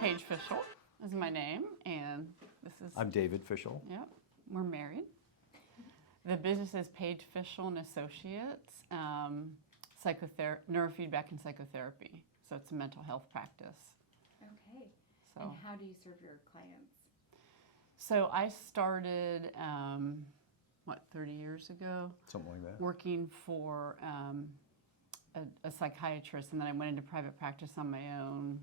Paige Fishel is my name, and this is... I'm David Fishel. Yep, we're married. The business is Paige Fishel and Associates, neurofeedback and psychotherapy. So it's a mental health practice. Okay. So, and how do you serve your clients? So I started, 30 years ago? Something like that. Working for a psychiatrist, and then I went into private practice on my own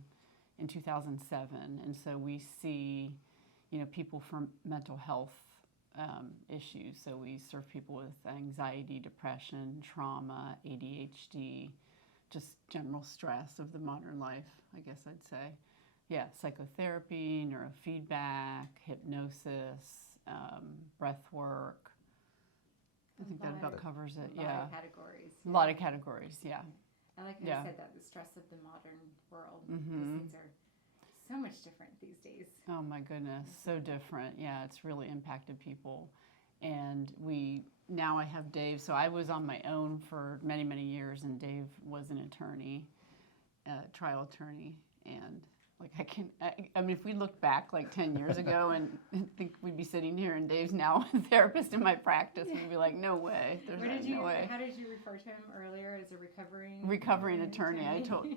in 2007. And so we see, people for mental health issues. So we serve people with anxiety, depression, trauma, ADHD, just general stress of the modern life, I guess I'd say. Yeah, psychotherapy, neurofeedback, hypnosis, breath work. I think that about covers it, A lot of categories. A lot of categories, yeah. I like how you said that, the stress of the modern world. Mm-hmm. These things are so much different these days. Oh my goodness, so different. Yeah, it's really impacted people. And now I have Dave. So I was on my own for many, many years, and Dave was an attorney, trial attorney. And if we look back 10 years ago and think we'd be sitting here and Dave's now a therapist in my practice, we'd be like, no way. There's no way. How did you refer to him earlier as a recovering attorney?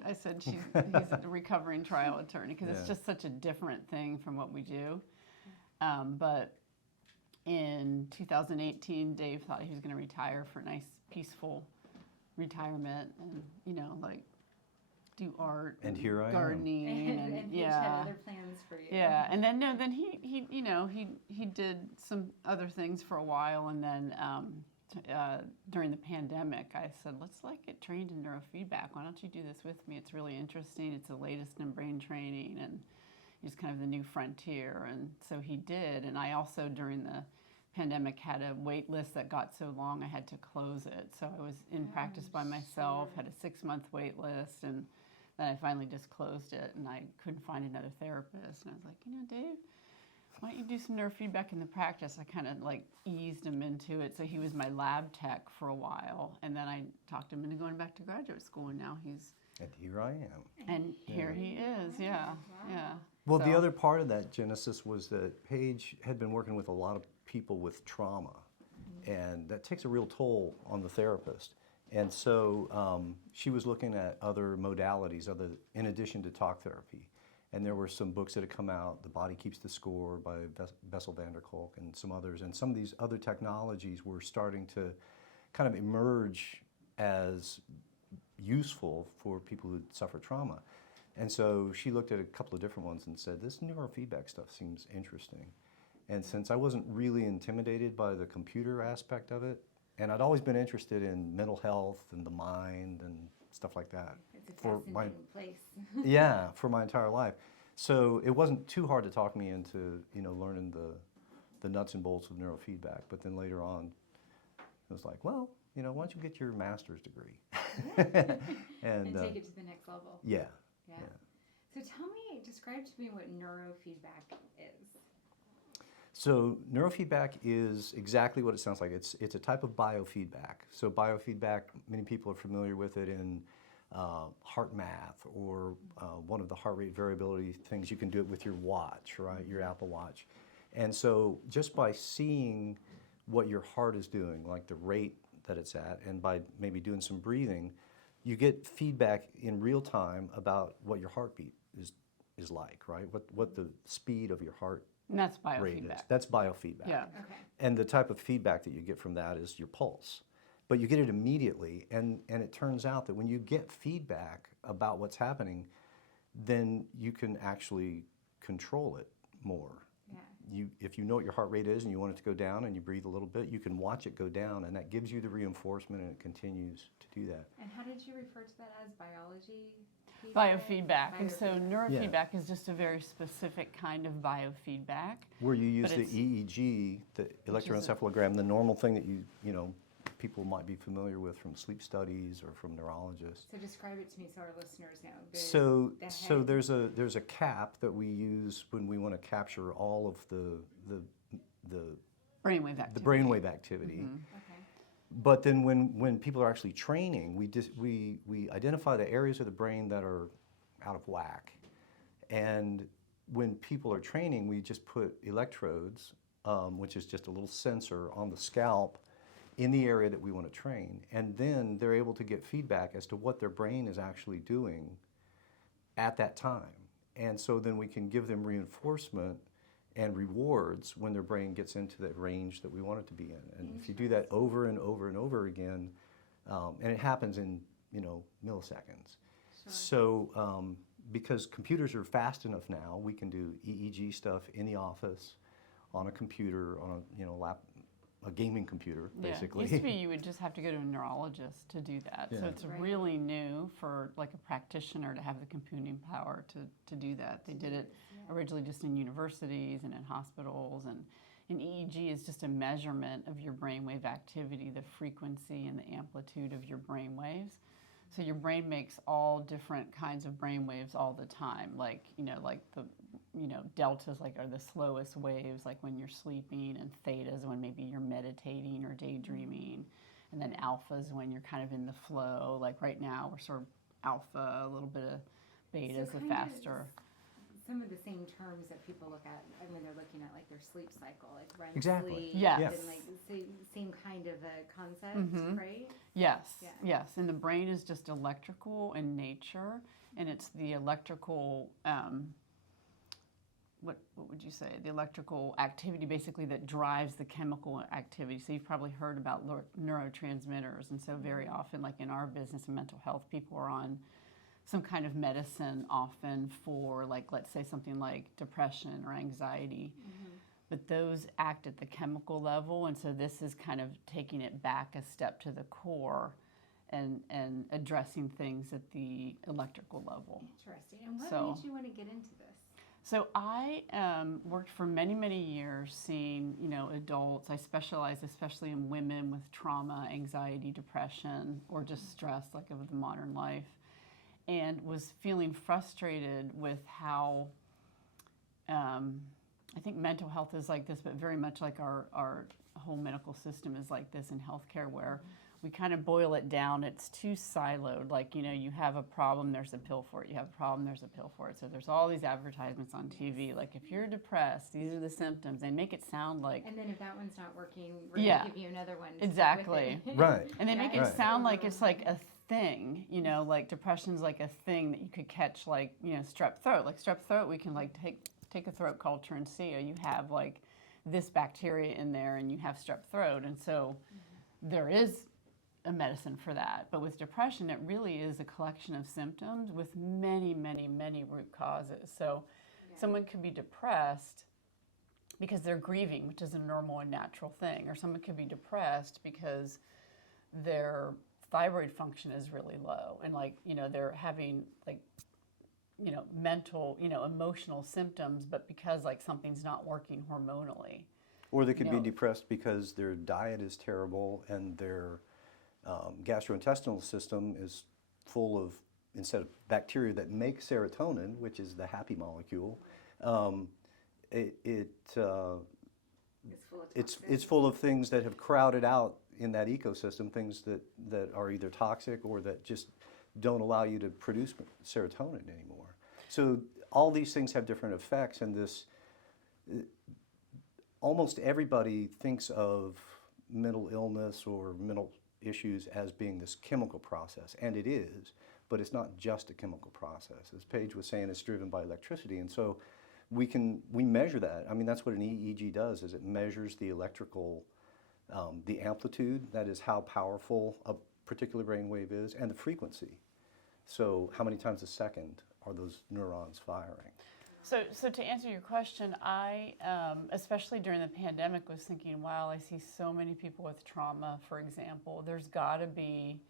I said he's a recovering trial attorney because it's just such a different thing from what we do. But in 2018, Dave thought he was going to retire for a nice, peaceful retirement and, do art and here I gardening am. And Paige had other plans for you. Yeah, and then he did some other things for a while, and then during the pandemic, I said, let's get trained in neurofeedback. Why don't you do this with me? It's really interesting. It's the latest in brain training, and it's kind of the new frontier. And so he did, and I also during the pandemic had a wait list that got so long I had to close it. So I was in practice by myself, had a 6-month wait list, and then I finally just closed it, and I couldn't find another therapist. And I was like, Dave, why don't you do some neurofeedback in the practice? I kind of eased him into it. So he was my lab tech for a while, and then I talked him into going back to graduate school, and now he's... And here I am. And here he is, yeah. Well, the other part of that genesis was that Paige had been working with a lot of people with trauma, and that takes a real toll on the therapist. And so she was looking at other modalities in addition to talk therapy. And there were some books that had come out, The Body Keeps the Score by Bessel van der Kolk and some others. And some of these other technologies were starting to kind of emerge as useful for people who suffer trauma. And so she looked at a couple of different ones and said, this neurofeedback stuff seems interesting. And since I wasn't really intimidated by the computer aspect of it, and I'd always been interested in mental health and the mind and stuff like that. It's a fascinating place. Yeah, for my entire life. So it wasn't too hard to talk me into, learning the nuts and bolts of neurofeedback. But then later on, it was like, well, why don't you get your master's degree? and take it to the next level. Yeah. So describe to me what neurofeedback is. So neurofeedback is exactly what it sounds like. It's a type of biofeedback. So biofeedback, many people are familiar with it in heart math or one of the heart rate variability things. You can do it with your watch, right? Your Apple Watch. And so just by seeing what your heart is doing, like the rate that it's at, and by maybe doing some breathing, you get feedback in real time about what your heartbeat is like, right? What the speed of your heart and that's biofeedback. rate is. That's biofeedback. Yeah. Okay. And the type of feedback that you get from that is your pulse. But you get it immediately, and it turns out that when you get feedback about what's happening, then you can actually control it more. Yeah. If you know what your heart rate is and you want it to go down and you breathe a little bit, you can watch it go down, and that gives you the reinforcement, and it continues to do that. And how did you refer to that as biology? Biofeedback. And so neurofeedback is just a very specific kind of biofeedback. Where you use the EEG, the electroencephalogram, the normal thing that people might be familiar with from sleep studies or from neurologists. So describe it to me so our listeners know. So there's a cap that we use when we want to capture all of the brainwave activity. The brainwave activity. Mm-hmm. Okay. But then when people are actually training, we identify the areas of the brain that are out of whack, And when people are training, we just put electrodes, which is just a little sensor on the scalp in the area that we want to train. And then they're able to get feedback as to what their brain is actually doing at that time. And so then we can give them reinforcement and rewards when their brain gets into the range that we want it to be in. And if you do that over and over and over again, and it happens in, milliseconds. Sure. So because computers are fast enough now, we can do EEG stuff in the office, on a computer, on a gaming computer, basically. Yeah. Used to be you would just have to go to a neurologist to do that. Yeah. So it's Right. really new for like a practitioner to have the computing power to do that. They did it originally just in universities and in hospitals, and EEG is just a measurement of your brainwave activity, the frequency and the amplitude of your brain waves. So your brain makes all different kinds of brain waves all the time, like the deltas are the slowest waves, like when you're sleeping, and thetas when maybe you're meditating or daydreaming, and then alphas when you're kind of in the flow. Like right now we're sort of alpha, a little bit of beta is the kind of faster. Some of the same terms that people look at when they're looking at like their sleep cycle, like REM Exactly. sleep, Yes. and like same kind of a concept, Mhm. right? Yes, Yeah. yes. And the brain is just electrical in nature, and it's the electrical, what would you say? The electrical activity basically that drives the chemical activity. So you've probably heard about neurotransmitters, and so very often, like in our business and mental health, people are on some kind of medicine often for, like, let's say something like depression or anxiety. But those act at the chemical level, and so this is kind of taking it back a step to the core and addressing things at the electrical level. Interesting. And what So- made you want to get into this? So I worked for many, many years seeing, adults. I specialize especially in women with trauma, anxiety, depression, or just stress, like of the modern life, and was feeling frustrated with how I think mental health is like this, but very much like our whole medical system is like this in healthcare, where we kind of boil it down. It's too siloed. Like, you have a problem, there's a pill for it. You have a problem, there's a pill for it. So there's all these advertisements on TV. Like, if you're depressed, these are the symptoms. They make it sound like... And then if that one's not working, we're Yeah. going to give you another one. to go with Exactly. it. Right. And they make it Right. sound like it's like a thing, like depression's like a thing that you could catch, like, strep throat. Like strep throat, we can like take a throat culture and see, you have like this bacteria in there and you have strep throat. And so there is a medicine for that. But with depression, it really is a collection of symptoms with many, many, many root causes. So someone could be depressed because they're grieving, which is a normal and natural thing, or someone could be depressed because their thyroid function is really low, and they're having mental, emotional symptoms, but because something's not working hormonally. Or they could be No. depressed because their diet is terrible and their gastrointestinal system is full of, instead of bacteria that make serotonin, which is the happy molecule, It's full of it's full of things that have crowded out in that ecosystem, things that are either toxic or that just don't allow you to produce serotonin anymore. So all these things have different effects, and almost everybody thinks of mental illness or mental issues as being this chemical process, and it is, but it's not just a chemical process. As Paige was saying, it's driven by electricity, and so we measure that. I mean, that's what an EEG does, is it measures the electrical, the amplitude, that is how powerful a particular brainwave is, and the frequency. So how many times a second are those neurons firing? So to answer your question, I, especially during the pandemic, was thinking, wow, I see so many people with trauma, for example. There's got to be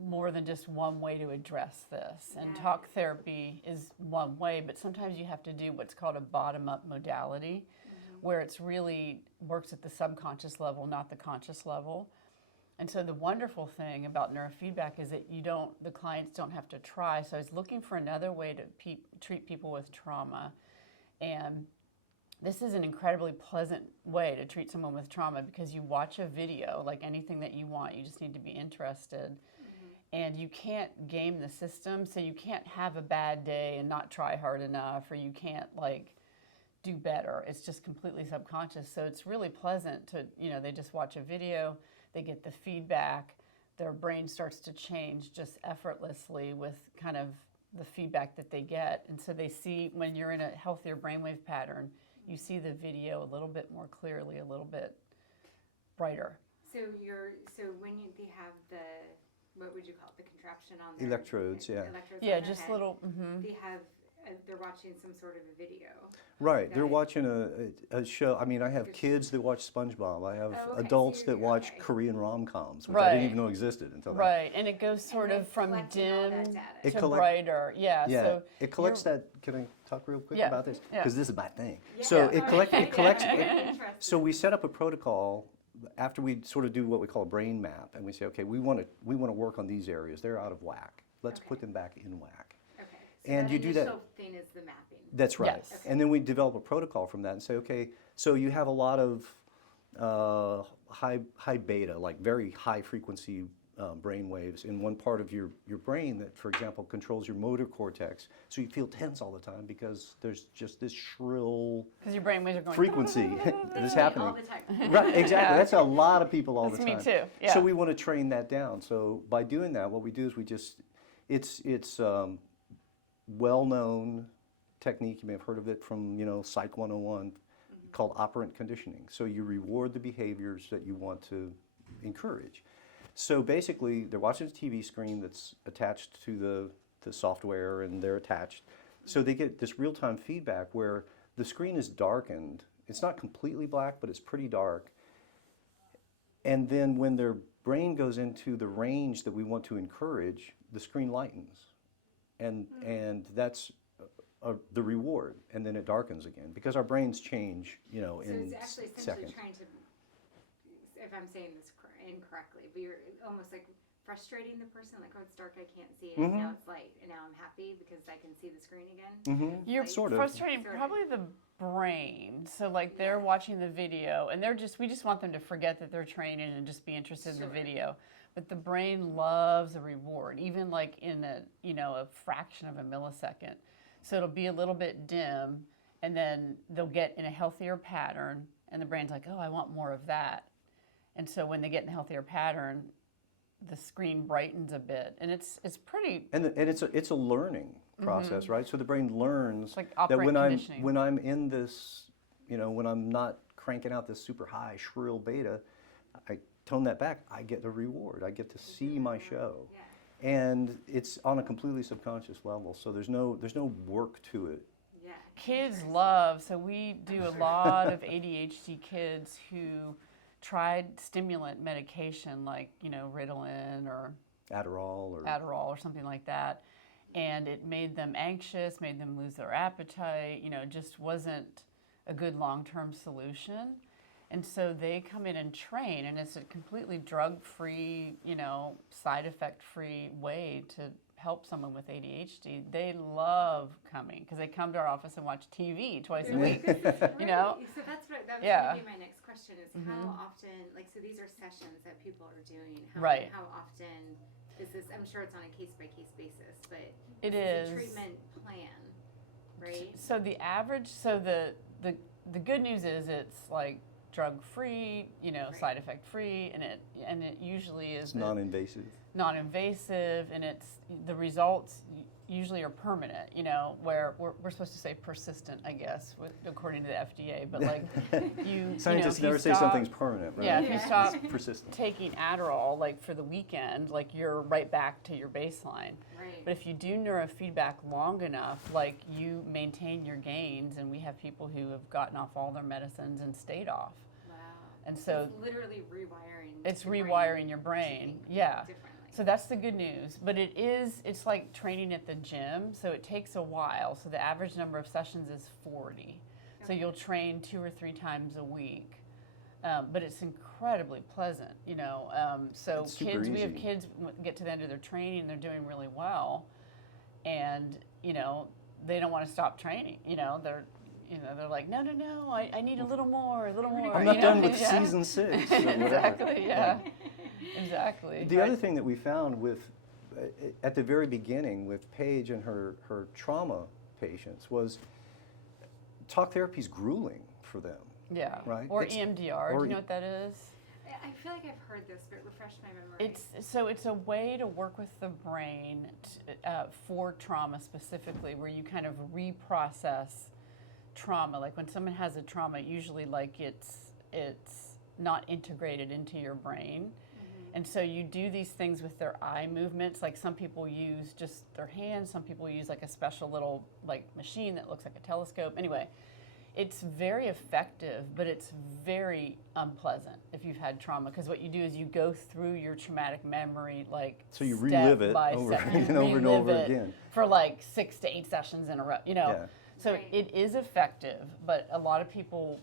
more than just one way to address this. And talk therapy is one way, but sometimes you have to do what's called a bottom-up modality, where it's really works at the subconscious level, not the conscious level. And so the wonderful thing about neurofeedback is that the clients don't have to try. So I was looking for another way to treat people with trauma. And this is an incredibly pleasant way to treat someone with trauma, because you watch a video, like anything that you want, you just need to be interested. and you can't game the system, so you can't have a bad day and not try hard enough, or you can't like do better. It's just completely subconscious. So it's really pleasant to, they just watch a video, they get the feedback, their brain starts to change just effortlessly with kind of the feedback that they get. And so they see, when you're in a healthier brainwave pattern, you see the video a little bit more clearly, a little bit brighter. So they have what would you call it, the contraption on their Electrodes, yeah. Electrodes Yeah, on their just head. little, They're watching some sort of a video. Right, they're Right. watching a show. I mean, I have kids that watch SpongeBob. I have Oh, okay. adults So that watch okay. Korean rom-coms, which I Right. didn't even know existed until right, and it goes sort And of it's from collecting all that dim data. It to collect- brighter. Yeah, Yeah, so it collects you're- that. Can I talk real quick Yeah, about this? yeah. Because this is my thing. Yeah. So Yeah. it collects. Interesting. So we set up a protocol after we sort of do what we call a brain map, and we say, okay, we want to work on these areas. They're out of whack. Let's Okay. put them back in whack. Okay. So And that you do that- initial thing is the mapping. That's right. Yes. And then we develop a protocol from that and say, okay, so you have a lot of high beta, like very high frequency brain waves in one part of your brain that, for example, controls your motor cortex. So you feel tense all the time because there's just this shrill because your brain waves are going frequency that's Me happening. all the time. Right, exactly. That's a lot of people all That's the me time. too, yeah. So we want to train that down. So by doing that, what we do is we just, it's well-known technique. You may have heard of it from, Psych 101, called operant conditioning. So you reward the behaviors that you want to encourage. So basically, they're watching a TV screen that's attached to the software, and they're attached. So they get this real-time feedback where the screen is darkened. It's not completely black, but it's pretty dark. And then when their brain goes into the range that we want to encourage, the screen lightens. And that's the reward. And then it darkens again because our brains change, So in it's actually essentially seconds. trying to, if I'm saying this incorrectly, but you're almost like frustrating the person, like, oh, it's dark, I can't see it, Mhm. now it's light, and now I'm happy because I can see the screen again. Mm-hmm. You're Like, sort of. frustrating Sort of. probably the brain. So like they're watching the video and we just want them to forget that they're training and just be interested in the Sure. video. But the brain loves a reward, even like in a fraction of a millisecond. So it'll be a little bit dim and then they'll get in a healthier pattern and the brain's like, oh, I want more of that. And so when they get in a healthier pattern, the screen brightens a bit, and it's pretty. And it's a learning process, right? So the brain learns It's like that operant when conditioning. I'm in this, when I'm not cranking out this super high shrill beta, I tone that back. I get a reward. I get to see my show, Yeah. and it's on a completely subconscious level. So there's no work to it. Yeah. Kids love, so we do a lot of ADHD kids who tried stimulant medication like, Ritalin or Adderall or Adderall or something like that. And it made them anxious, made them lose their appetite, just wasn't a good long-term solution. And so they come in and train, and it's a completely drug-free, side effect-free way to help someone with ADHD. They love coming because they come to our office and watch TV twice a week. This is great. know? So that was Yeah. going to be my next question is how often, so these are sessions that people are doing. Right. How often is this, I'm sure it's on a case-by-case basis, but It this is. a treatment plan, right? So the average, the good news is it's like drug-free, side effect-free, and it usually is it's non-invasive. non-invasive, and the results usually are permanent, where we're supposed to say persistent, I guess, according to the FDA, but like Scientists if you never say stop- something's permanent, right? Yeah, if you Yeah. stop It's persistent. taking Adderall like for the weekend, like you're right back to your baseline. Right. But if you do neurofeedback long enough, like you maintain your gains, and we have people who have gotten off all their medicines and stayed off. Wow. And so it's literally rewiring. it's the brain rewiring your brain. thinking Yeah. Differently. So that's the good news. But it's like training at the gym, so it takes a while. So the average number of sessions is 40. So Okay. you'll train 2 or 3 times a week. But it's incredibly pleasant, So It's super kids, we have easy. kids get to the end of their training, they're doing really well, and they don't want to stop training. They're like, no, I need a little more, I'm not done with Yeah. season 6. or whatever. Exactly. Yeah. Exactly. The Right. other thing that we found with at the very beginning with Paige and her trauma patients was talk therapy is grueling for them. Yeah. Right? Or EMDR. Do you know what that is? I feel like I've heard this, but refresh my memory. It's a way to work with the brain for trauma specifically, where you kind of reprocess trauma. Like when someone has a trauma, usually like it's not integrated into your brain. And so you do these things with their eye movements. Like some people use just their hands, some people use like a special little like machine that looks like a telescope. Anyway, it's very effective, but it's very unpleasant if you've had trauma, because what you do is you go through your traumatic memory like so you relive it over and over and over again for like 6 to 8 sessions in a row, you know. Yeah. So Right. it is effective, but a lot of people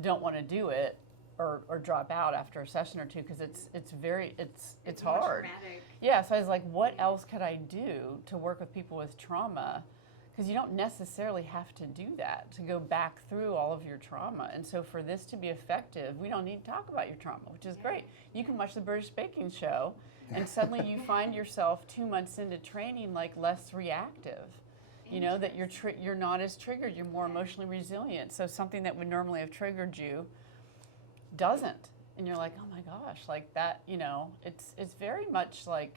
don't want to do it or drop out after a session or two because it's more hard. traumatic. Yeah, so I was like, what else could I do to work with people with trauma? Because you don't necessarily have to do that, to go back through all of your trauma. And so for this to be effective, we don't need to talk about your trauma, which is great. You can watch the British Baking Show, and suddenly you find yourself 2 months into training like less reactive. You know, that you're not as triggered, you're more emotionally resilient. So something that would normally have triggered you doesn't. And you're like, oh my gosh, like that, you know, it's very much like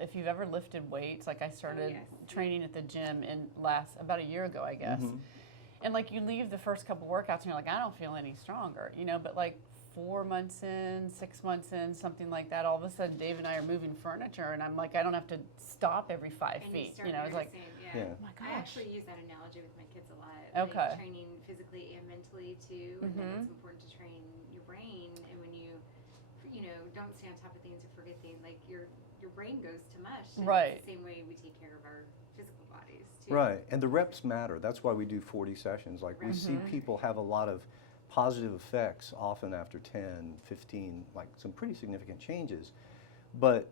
if you've ever lifted weights, like I started training at the gym about a year ago, I guess. And like you leave the first couple workouts and you're like, I don't feel any stronger, you know, but like 4 months in, 6 months in, something like that, all of a sudden Dave and I are moving furniture and I'm like, I don't have to stop every 5 feet. You know, it's like, yeah. oh my gosh. I actually use that analogy with my kids a lot. Okay. Like training physically and mentally too. And then it's important to train your brain. And when you don't stay on top of things or forget things, like your brain goes to mush. And Right. It's the same way we take care of our physical bodies too. Right, and the reps matter. That's why we do 40 sessions. Like we see people have a lot of positive effects often after 10, 15, like some pretty significant changes. But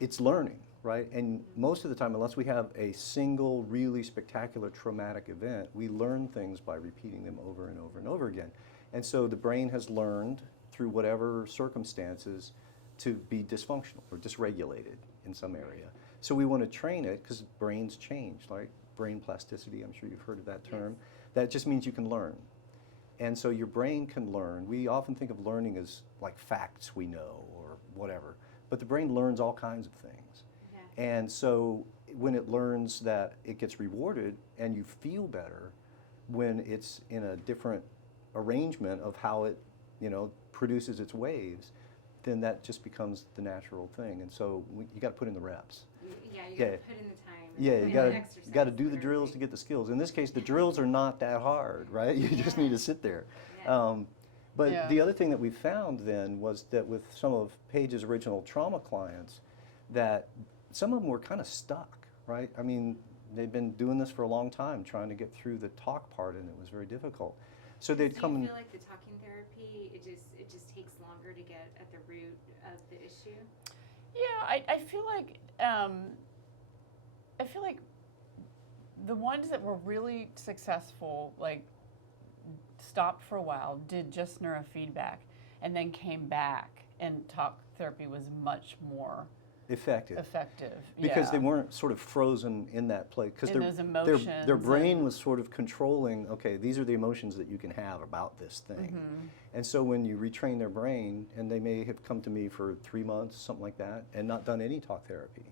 it's learning, right? And most of the time, unless we have a single really spectacular traumatic event, we learn things by repeating them over and over and over again. And so the brain has learned through whatever circumstances to be dysfunctional or dysregulated in some area. So we want to train it because brains change, like brain plasticity, I'm sure you've heard of that term. That just means you can learn. And so your brain can learn. We often think of learning as like facts we know or whatever, but the brain learns all kinds of things. Yeah. And so when it learns that it gets rewarded and you feel better when it's in a different arrangement of how it, you know, produces its waves, then that just becomes the natural thing. And so you got to put in the reps. Yeah, you got to put in the time. And Yeah, put you in got the to exercise do the or drills to get the skills. In this case, the drills are not that hard, right? You just need to sit there. Yeah. But the other thing that we found then was that with some of Paige's original trauma clients, that some of them were kind of stuck, right? I mean, they've been doing this for a long time, trying to get through the talk part, and it was very difficult. So they'd Do come you and feel like the talking therapy, it just takes longer to get at the root of the issue? Yeah, I feel like the ones that were really successful, like stopped for a while, did just neurofeedback, and then came back, and talk therapy was much more effective. Because they weren't sort of frozen in that place. Because those emotions their brain was sort of controlling, okay, these are the emotions that you can have about this thing. And so when you retrain their brain, and they may have come to me for 3 months, something like that, and not done any talk therapy.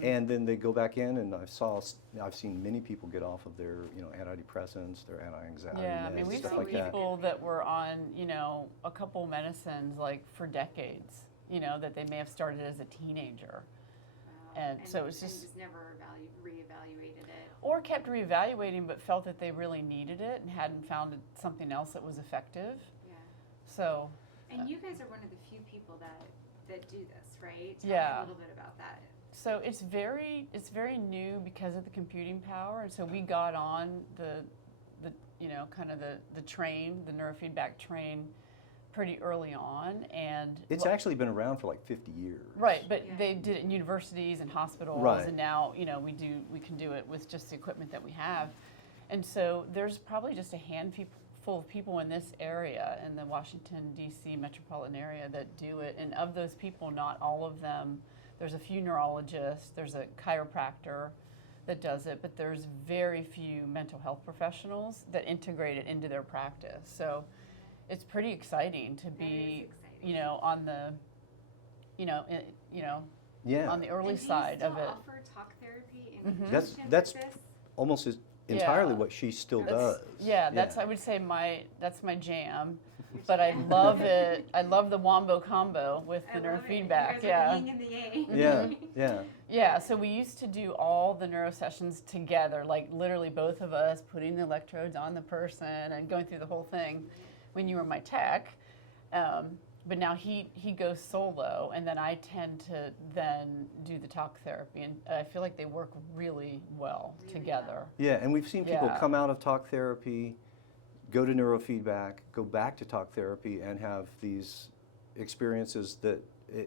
And then they go back in, and I've seen many people get off of their, you know, antidepressants, their anti-anxiety Yeah, meds, I mean, we've stuff seen like that. people that were on, you know, a couple medicines like for decades, you know, that they may have started as a teenager. And so it was just never reevaluated it. Or kept reevaluating, but felt that they really needed it and hadn't found something else that was effective. Yeah. So. And you guys are one of the few people that do this, right? Tell me Yeah. a little bit about that. So it's very new because of the computing power, and so we got on the you know, kind of the train, the neurofeedback train, pretty early on, and It's actually been around for like 50 years. right, but they did it in universities and hospitals, Right. and now, you know, we can do it with just the equipment that we have, and so there's probably just a handful of people in this area, in the Washington D.C. metropolitan area, that do it, and of those people, not all of them There's a few neurologists, there's a chiropractor that does it, but there's very few mental health professionals that integrate it into their practice. So it's pretty exciting to be, you know, on the, you know, Yeah. on the early And do you side of still it. offer talk therapy in That's conjunction that's with this? almost entirely Yeah. what she still That's- does. Yeah, that's I would say that's my jam. But I love it. I love the wombo combo with the neurofeedback. Yeah. The yin and the yang. Yeah, yeah. Yeah, so we used to do all the neuro sessions together, like literally both of us putting the electrodes on the person and going through the whole thing when you were my tech. But now he goes solo, and then I tend to then do the talk therapy, and I feel like they work really well together. Yeah, and we've seen people Yeah. come out of talk therapy, go to neurofeedback, go back to talk therapy, and have these experiences that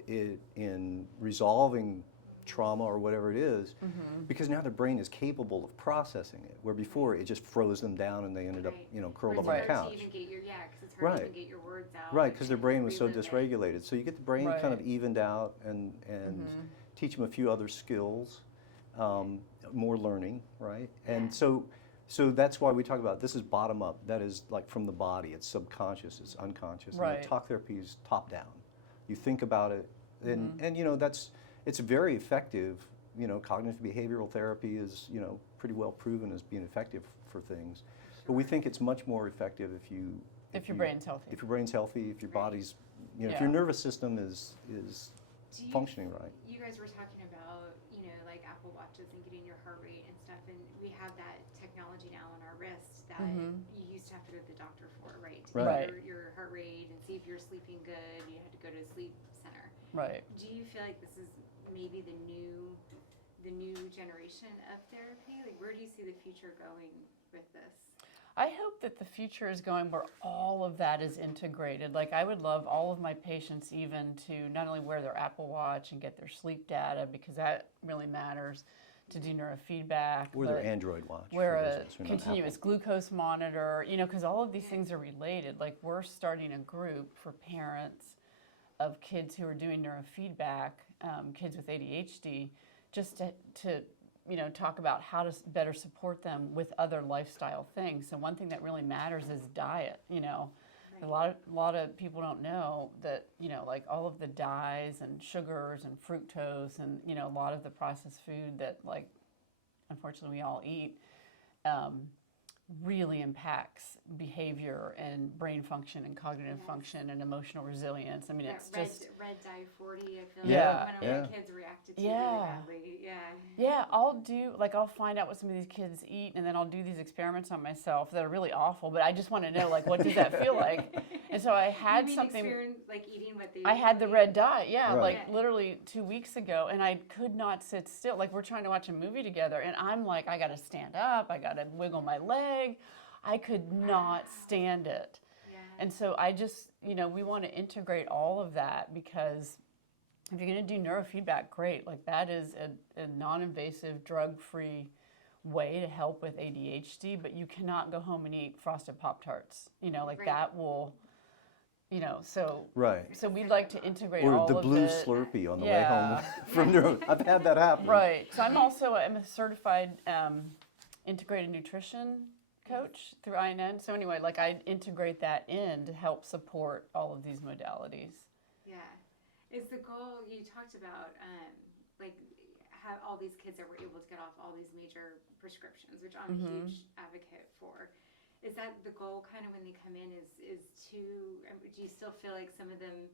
in resolving trauma or whatever it is, because now their brain is capable of processing it, where before it just froze them down and they ended up, you know, curled up on the couch. Because it's hard to even get your words out. Right, because their brain was so relive it. dysregulated. So you get the brain Right. kind of evened out and teach them a few other skills, more learning, right? And Yeah. so that's why we talk about this is bottom up. That is like from the body. It's subconscious. It's unconscious. And Right. the talk therapy is top down. You think about it, and you know it's very effective. You know, cognitive behavioral therapy is pretty well proven as being effective for things. But we think it's much more effective if Your brain's healthy. if your brain's healthy, if your body's, if Yeah. your nervous system is Do you- functioning right. You guys were talking about, like Apple Watches and getting your heart rate and stuff, and we have that technology now on our wrists that you used to have to go to the doctor for, right? To Right. get your heart rate and see if you're sleeping good. You had to go to a sleep center. Right. Do you feel like this is maybe the new generation of therapy? Like, where do you see the future going with this? I hope that the future is going where all of that is integrated. Like, I would love all of my patients even to not only wear their Apple Watch and get their sleep data, because that really matters, to do neurofeedback. Or their but Android watch. wear for those a of us who are not continuous glucose monitor, because all of these things are related. Like, we're starting a group for parents of kids who are doing neurofeedback, kids with ADHD, just to talk about how to better support them with other lifestyle things. So one thing that really matters is diet. A lot of people don't know that, like all of the dyes and sugars and fructose and, a lot of the processed food that, like, unfortunately we all eat, really impacts behavior and brain function and cognitive function and emotional resilience. I mean, That it's red, just... red dye 40, I feel Yeah, like one of yeah. my kids reacted to Yeah. really badly. Yeah. Yeah, I'll find out what some of these kids eat, and then I'll do these experiments on myself that are really awful, but I just want to know, like, what does that feel like? And so I had You mean something... experience, like eating what they I had the eat? red dye, Right. like literally 2 weeks ago, and I could not sit still. Like, we're trying to watch a movie together, and I'm like, I got to stand up, I got to wiggle my leg. I could not stand it. Yeah. And so I just, we want to integrate all of that, because if you're going to do neurofeedback, great. Like, that is a non-invasive, drug-free way to help with ADHD, but you cannot go home and eat frosted Pop-Tarts. Like, Right. that will, so... Right. So we'd like to integrate Or all the of blue it. Slurpee on the way Yeah. home from neuro. I've had that happen. Right. So I'm a certified integrated nutrition coach through INN. So anyway, like, I integrate that in to help support all of these modalities. Yeah. Is the goal, you talked about, like, how all these kids that were able to get off all these major prescriptions, which I'm a huge advocate for. Is that the goal kind of when they come in is to, do you still feel like some of them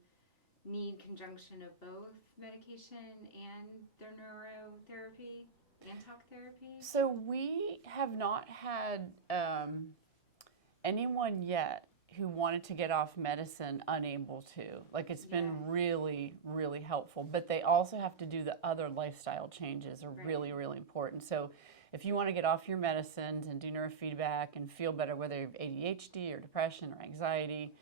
need conjunction of both medication and their neurotherapy and talk therapy? So we have not had anyone yet who wanted to get off medicine unable to. Like, it's been really, really helpful. But they also have to do the other lifestyle changes are really, really important. So if you want to get off your medicines and do neurofeedback and feel better, whether you have ADHD or depression or anxiety,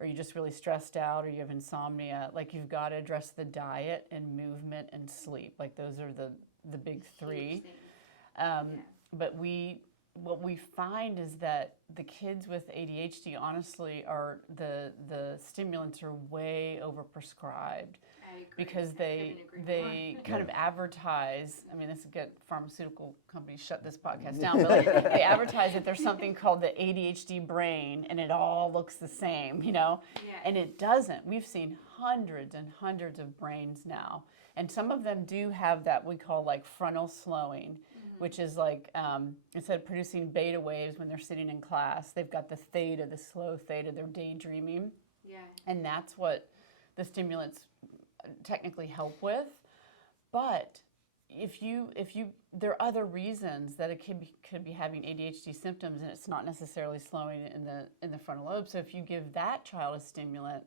or you're just really stressed out or you have insomnia, like, you've got to address the diet and movement and sleep. Like, those are the big three. But what we find is that the kids with ADHD, honestly, are the stimulants are way overprescribed. because Couldn't agree they more. kind of advertise. I mean, this is good. Pharmaceutical companies shut this podcast down, but like, they advertise that there's something called the ADHD brain, and it all looks the same, you know, Yeah. and it doesn't. We've seen hundreds and hundreds of brains now, and some of them do have that we call like frontal slowing, which is like instead of producing beta waves when they're sitting in class, they've got the theta, the slow theta. They're daydreaming, Yeah. and that's what the stimulants technically help with. But if you there are other reasons that a kid could be having ADHD symptoms, and it's not necessarily slowing in the frontal lobe. So if you give that child a stimulant,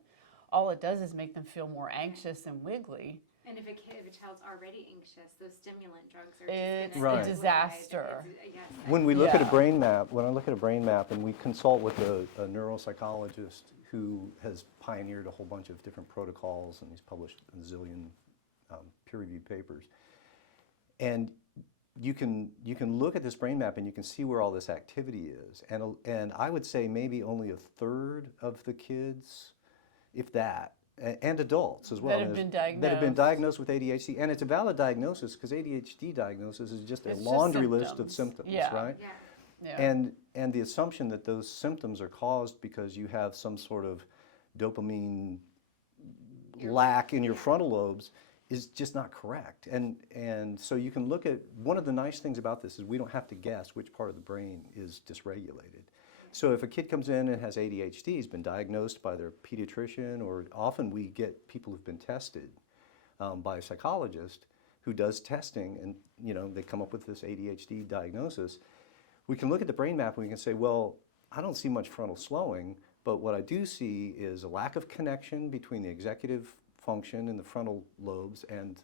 all it does is make them feel more anxious and wiggly. And if a child's already anxious, those stimulant drugs are It's just Right. gonna a disaster. yes, When we look at a Yeah. brain map, when I look at a brain map and we consult with a neuropsychologist who has pioneered a whole bunch of different protocols and he's published a zillion peer-reviewed papers, and you can look at this brain map and you can see where all this activity is, and I would say maybe only a third of the kids, if that, and adults as well, That have been that have been diagnosed with ADHD, and it's a valid diagnosis because ADHD diagnosis is just a It's just laundry list of symptoms. symptoms, Yeah. right? Yeah. Yeah. And the assumption that those symptoms are caused because you have some sort of dopamine lack in your frontal lobes is just not correct. And so you can look at, one of the nice things about this is we don't have to guess which part of the brain is dysregulated. So if a kid comes in and has ADHD, he's been diagnosed by their pediatrician, or often we get people who've been tested by a psychologist who does testing, and they come up with this ADHD diagnosis. We can look at the brain map and we can say, well, I don't see much frontal slowing, but what I do see is a lack of connection between the executive function in the frontal lobes and,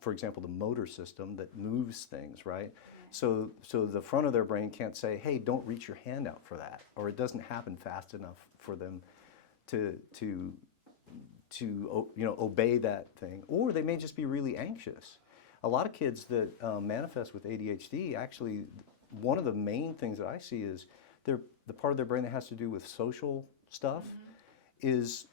for example, the motor system that moves things, right? So the front of their brain can't say, hey, don't reach your hand out for that, or it doesn't happen fast enough for them to obey that thing, or they may just be really anxious. A lot of kids that manifest with ADHD, actually, one of the main things that I see is the part of their brain that has to do with social stuff is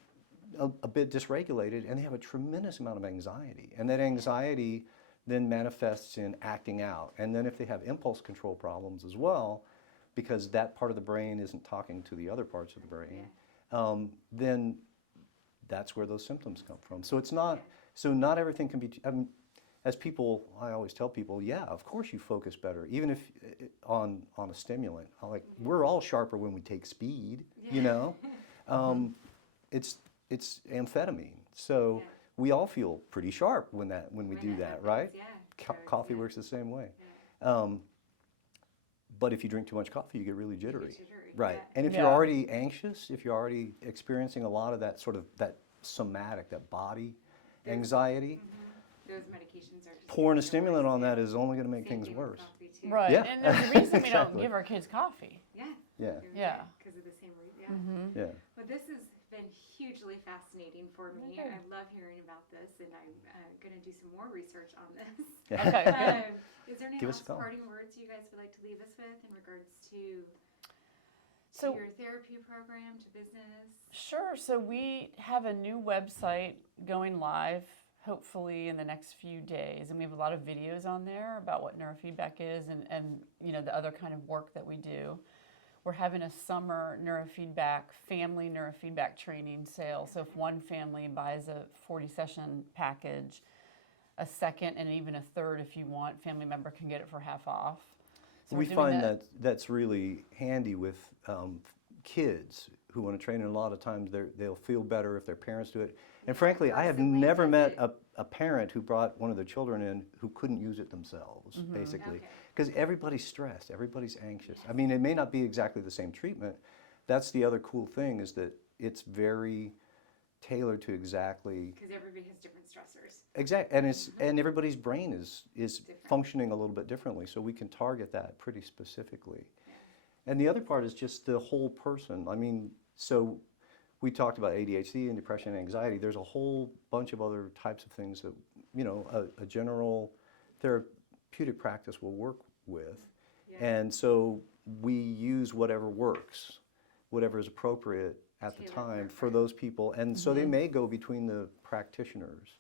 a bit dysregulated, and they have a tremendous amount of anxiety, and that anxiety then manifests in acting out. And then if they have impulse control problems as well, because that part of the brain isn't talking to the other parts of the brain, then that's where those symptoms come from. So it's not, so not everything can be, as people, I always tell people, yeah, of course you focus better, even if on a stimulant. We're all sharper when we take speed, it's amphetamine. So we all feel pretty sharp when we do that, right? Coffee works the same way. But if you drink too much coffee, you get really jittery. Right. And if you're already anxious, if you're already experiencing a lot of that sort of that somatic, that body anxiety, those medications are just pouring a stimulant on that is only going to make things worse. Right. Yeah. And there's a reason we don't Exactly. give our kids coffee. Yeah. Yeah. Because of the same reason. Yeah. Well, this has been hugely fascinating for me. Okay. I love hearing about this, and I'm going to do some more research on this. Okay. Is there any Give us last a call. parting words you guys would like to leave us with in regards to So your therapy program, to business? sure. So we have a new website going live, hopefully in the next few days, and we have a lot of videos on there about what neurofeedback is and the other kind of work that we do. We're having a summer family neurofeedback training sale. So if one family buys a 40-session package, a second and even a third, if you want, family member can get it for half off. So We we're doing find that that's really handy with kids who want to train, and a lot of times they'll feel better if their parents do it. And frankly, I have never met a parent who brought one of their children in who couldn't use it themselves, basically. Because everybody's stressed, everybody's anxious. I mean, it may not be exactly the same treatment. That's the other cool thing, is that it's very tailored to exactly. Because everybody has different stressors. Exactly, and everybody's brain is functioning a little bit differently, so we can target that pretty specifically. And the other part is just the whole person. I mean, so we talked about ADHD and depression and anxiety. There's a whole bunch of other types of things that a general therapeutic practice will work with, and so we use whatever works, whatever is appropriate at the time for those people, and so they may go between the practitioners.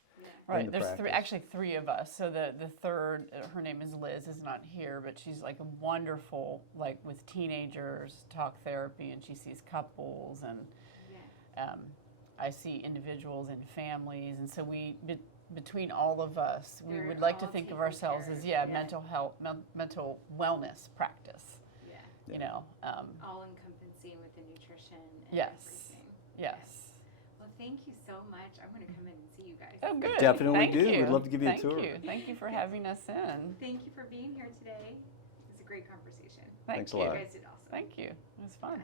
Right. the There's practice. actually three of us. So the third, her name is Liz, is not here, but she's like a wonderful, like with teenagers, talk therapy, and she sees couples, and I see individuals and families, and so between all of us, we They're would like to all think of taken ourselves care as of, mental health, mental wellness practice. Yeah. You know. All encompassing with the nutrition and Yes. everything. Yes. Well, thank you so much. I'm going to come in and see you guys. Oh, good. Definitely Thank do. You. We'd love to give you a Thank tour. You. Thank you for having us in. Thank you for being here today. It was a great conversation. Thanks a You lot. guys did awesome. Thank you. It was fun.